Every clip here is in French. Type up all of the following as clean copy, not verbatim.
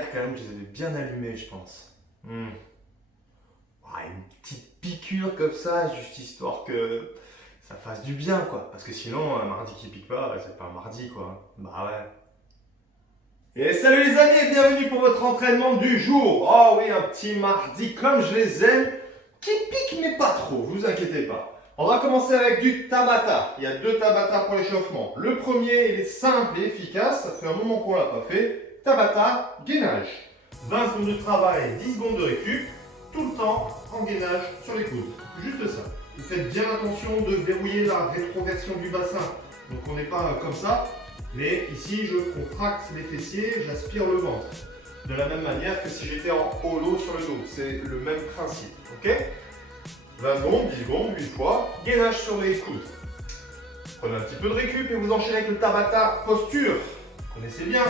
lumières quand même, je les avais bien allumées, je pense. Une petite piqûre comme ça, juste histoire que ça fasse du bien, quoi. Parce que sinon, un mardi qui pique pas, c'est pas un mardi, quoi. Bah ouais. Et salut les amis et bienvenue pour votre entraînement du jour. Oh oui, un petit mardi comme je les aime, qui pique mais pas trop, vous inquiétez pas. On va commencer avec du Tabata. Il y a 2 Tabata pour l'échauffement. Le premier, il est simple et efficace, ça fait un moment qu'on l'a pas fait. Tabata, gainage. 20 secondes de travail, 10 secondes de récup, tout le temps en gainage sur les coudes. Juste ça. Vous faites bien attention de verrouiller la rétroversion du bassin. Donc on n'est pas comme ça, mais ici je contracte les fessiers, j'aspire le ventre. De la même manière que si j'étais en holo sur le dos. C'est le même principe. Ok ? 20 secondes, 10 secondes, une fois, gainage sur les coudes. Prenez un petit peu de récup et vous enchaînez avec le Tabata posture. Vous connaissez bien.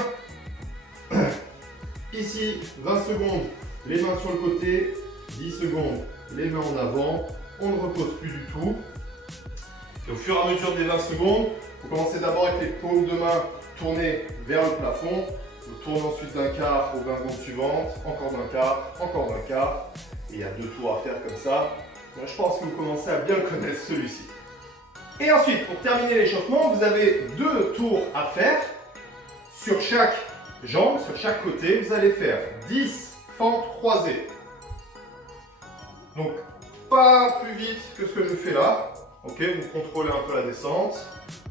Ici, 20 secondes, les mains sur le côté, 10 secondes, les mains en avant. On ne repose plus du tout. Et au fur et à mesure des 20 secondes, vous commencez d'abord avec les paumes de main tournées vers le plafond. Vous tournez ensuite d'un quart aux 20 secondes suivantes, encore d'un quart, encore d'un quart. Et il y a 2 tours à faire comme ça. Moi, je pense que vous commencez à bien connaître celui-ci. Et ensuite, pour terminer l'échauffement, vous avez 2 tours à faire. Sur chaque jambe, sur chaque côté, vous allez faire 10 fentes croisées. Donc, pas plus vite que ce que je fais là. Ok, vous contrôlez un peu la descente.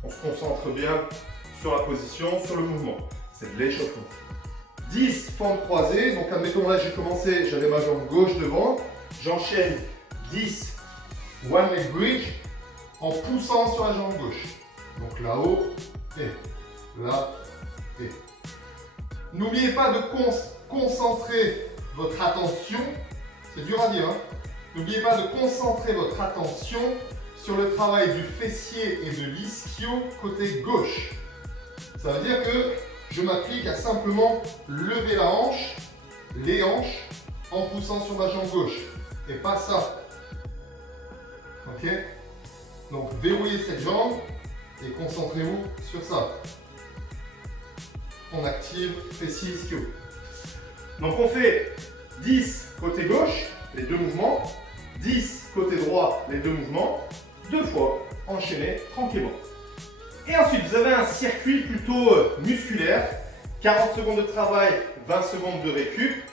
On se concentre bien sur la position, sur le mouvement. C'est de l'échauffement. 10 fentes croisées. Donc, admettons là, j'ai commencé, j'avais ma jambe gauche devant. J'enchaîne 10 one leg bridge en poussant sur la jambe gauche. Donc là-haut et là et. N'oubliez pas de concentrer votre attention, c'est dur à dire, hein. N'oubliez pas de concentrer votre attention sur le travail du fessier et de l'ischio côté gauche. Ça veut dire que je m'applique à simplement lever la hanche, les hanches, en poussant sur ma jambe gauche. Et pas ça. Ok? Donc verrouillez cette jambe et concentrez-vous sur ça. On active fessier ischio. Donc on fait 10 côté gauche, les 2 mouvements, 10 côté droit, les 2 mouvements, 2 fois, enchaînés tranquillement. Et ensuite, vous avez un circuit plutôt musculaire, 40 secondes de travail, 20 secondes de récup,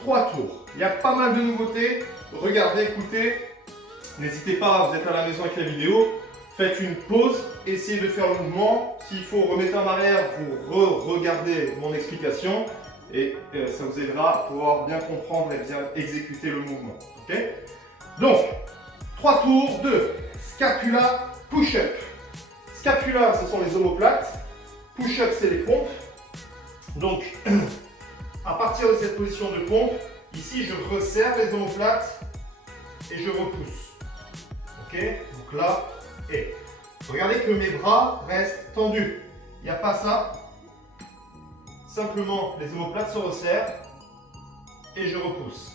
3 tours. Il y a pas mal de nouveautés. Regardez, écoutez, n'hésitez pas, vous êtes à la maison avec la vidéo, faites une pause, essayez de faire le mouvement. S'il faut remettre en arrière, vous regardez mon explication et ça vous aidera à pouvoir bien comprendre et bien exécuter le mouvement. Ok ? Donc, 3 tours de scapula push-up. Scapula, ce sont les omoplates. Push-up, c'est les pompes. Donc, à partir de cette position de pompe, ici, je resserre les omoplates et je repousse. Ok? Donc là, et. Regardez que mes bras restent tendus. Il n'y a pas ça. Simplement, les omoplates se resserrent et je repousse.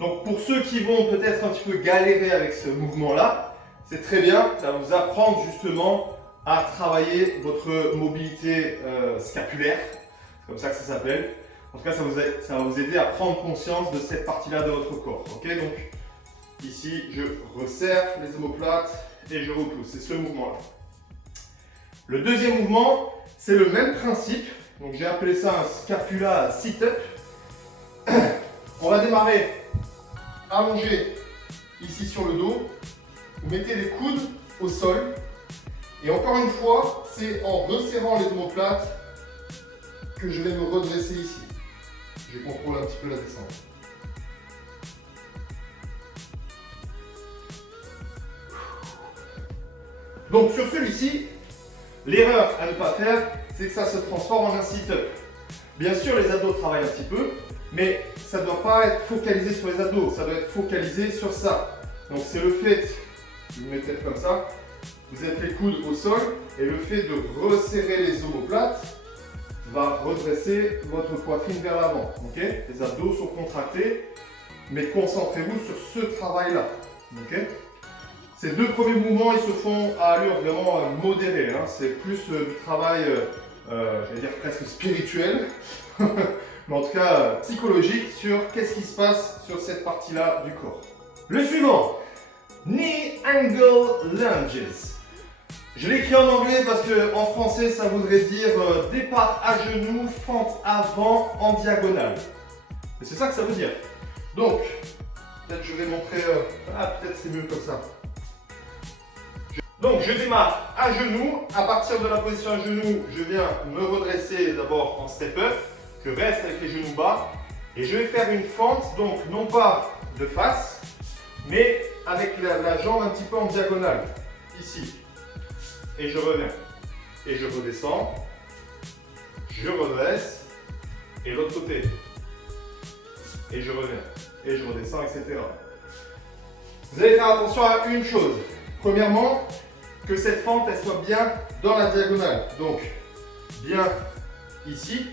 Donc, pour ceux qui vont peut-être un petit peu galérer avec ce mouvement-là, c'est très bien. Ça va vous apprendre justement à travailler votre mobilité scapulaire. C'est comme ça que ça s'appelle. En tout cas, ça va vous aider à prendre conscience de cette partie-là de votre corps. Ok, donc ici, je resserre les omoplates et je repousse. C'est ce mouvement-là. Le deuxième mouvement, c'est le même principe. Donc, j'ai appelé ça un scapula sit-up. On va démarrer allongé ici sur le dos. Vous mettez les coudes au sol. Et encore une fois, c'est en resserrant les omoplates que je vais me redresser ici. Je contrôle un petit peu la descente. Donc sur celui-ci, l'erreur à ne pas faire, c'est que ça se transforme en un sit-up. Bien sûr, les abdos travaillent un petit peu, mais ça ne doit pas être focalisé sur les abdos, ça doit être focalisé sur ça. Donc c'est le fait, vous mettez comme ça, vous êtes les coudes au sol, et le fait de resserrer les omoplates va redresser votre poitrine vers l'avant. Okay, les abdos sont contractés, mais concentrez-vous sur ce travail-là. Okay, ces 2 premiers mouvements, ils se font à allure vraiment modérée. Hein. C'est plus du travail, j'allais dire presque spirituel. mais en tout cas psychologique sur qu'est-ce qui se passe sur cette partie-là du corps. Le suivant, knee angle lunges. Je l'ai écrit en anglais parce qu'en français ça voudrait dire départ à genoux, fente avant en diagonale. Et c'est ça que ça veut dire. Donc, peut-être je vais montrer, peut-être c'est mieux comme ça. Donc je démarre à genoux, à partir de la position à genoux, je viens me redresser d'abord en step-up, je reste avec les genoux bas et je vais faire une fente, donc non pas de face, mais avec la jambe un petit peu en diagonale, ici. Et je reviens. Et je redescends, je redresse, et l'autre côté. Et je reviens. Et je redescends, etc. Vous allez faire attention à une chose. Premièrement, que cette fente elle soit bien dans la diagonale. Donc, bien ici,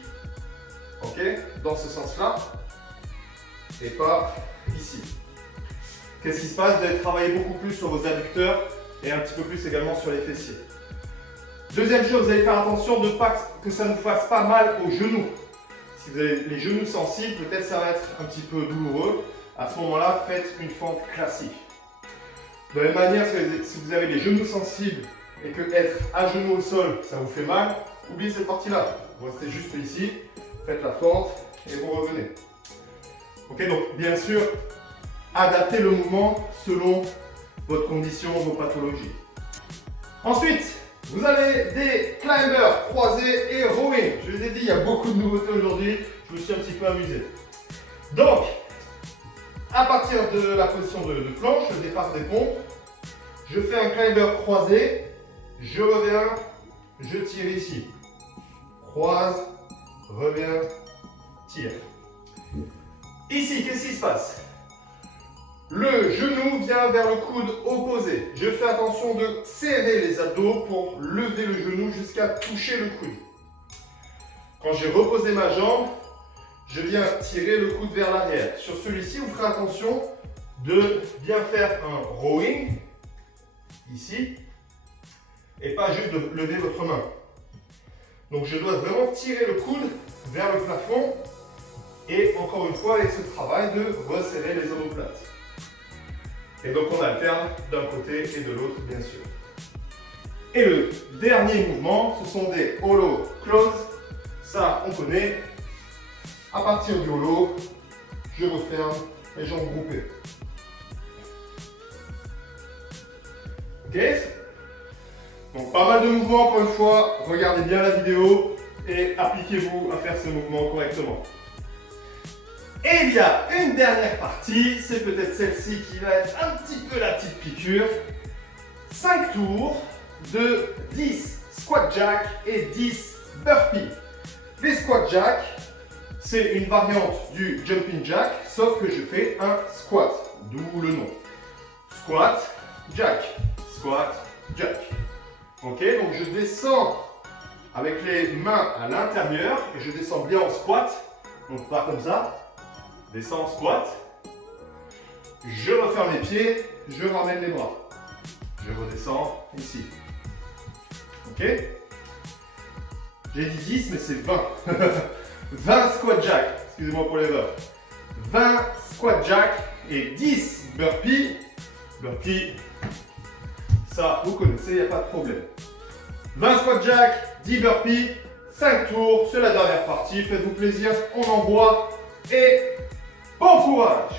ok, dans ce sens-là, et pas ici. Qu'est-ce qui se passe? Vous allez travailler beaucoup plus sur vos adducteurs et un petit peu plus également sur les fessiers. Deuxième chose, vous allez faire attention de pas que ça ne vous fasse pas mal aux genoux. Si vous avez les genoux sensibles, peut-être ça va être un petit peu douloureux. À ce moment-là, faites une fente classique. De la même manière, si vous avez les genoux sensibles et que être à genoux au sol, ça vous fait mal, oubliez cette partie-là. Vous restez juste ici, faites la fente et vous revenez. Ok, donc bien sûr, adaptez le mouvement selon votre condition, vos pathologies. Ensuite, vous avez des climbers croisés et rowing. Je vous ai dit, il y a beaucoup de nouveautés aujourd'hui. Je me suis un petit peu amusé. Donc, à partir de la position de planche, le départ des pompes, je fais un climber croisé, je reviens, je tire ici. Croise, reviens, tire. Ici, qu'est-ce qui se passe? Le genou vient vers le coude opposé. Je fais attention de serrer les abdos pour lever le genou jusqu'à toucher le coude. Quand j'ai reposé ma jambe, je viens tirer le coude vers l'arrière. Sur celui-ci, vous ferez attention de bien faire un rowing, ici, et pas juste de lever votre main. Donc je dois vraiment tirer le coude vers le plafond et encore une fois avec ce travail de resserrer les omoplates. Et donc on alterne d'un côté et de l'autre bien sûr. Et le dernier mouvement, ce sont des hollow close. Ça on connaît. À partir du hollow, je referme les jambes groupées. Ok? Donc pas mal de mouvements encore une fois. Regardez bien la vidéo et appliquez-vous à faire ce mouvement correctement. Et il y a une dernière partie, c'est peut-être celle-ci qui va être un petit peu la petite piqûre. 5 tours de 10 squat jack et 10 burpees. Les squat jack, c'est une variante du jumping jack, sauf que je fais un squat, d'où le nom. Squat, jack, squat, jack. Ok, donc je descends avec les mains à l'intérieur et je descends bien en squat, donc pas comme ça. Descends en squat, je referme les pieds, je ramène les bras. Je redescends ici. Ok? J'ai dit 10, mais c'est 20. 20 squat jack, excusez-moi pour les heures. 20 squat jack et 10 burpees. Burpees, ça vous connaissez, il n'y a pas de problème. 20 squat jack, 10 burpees, 5 tours, c'est la dernière partie. Faites-vous plaisir, on envoie et bon courage!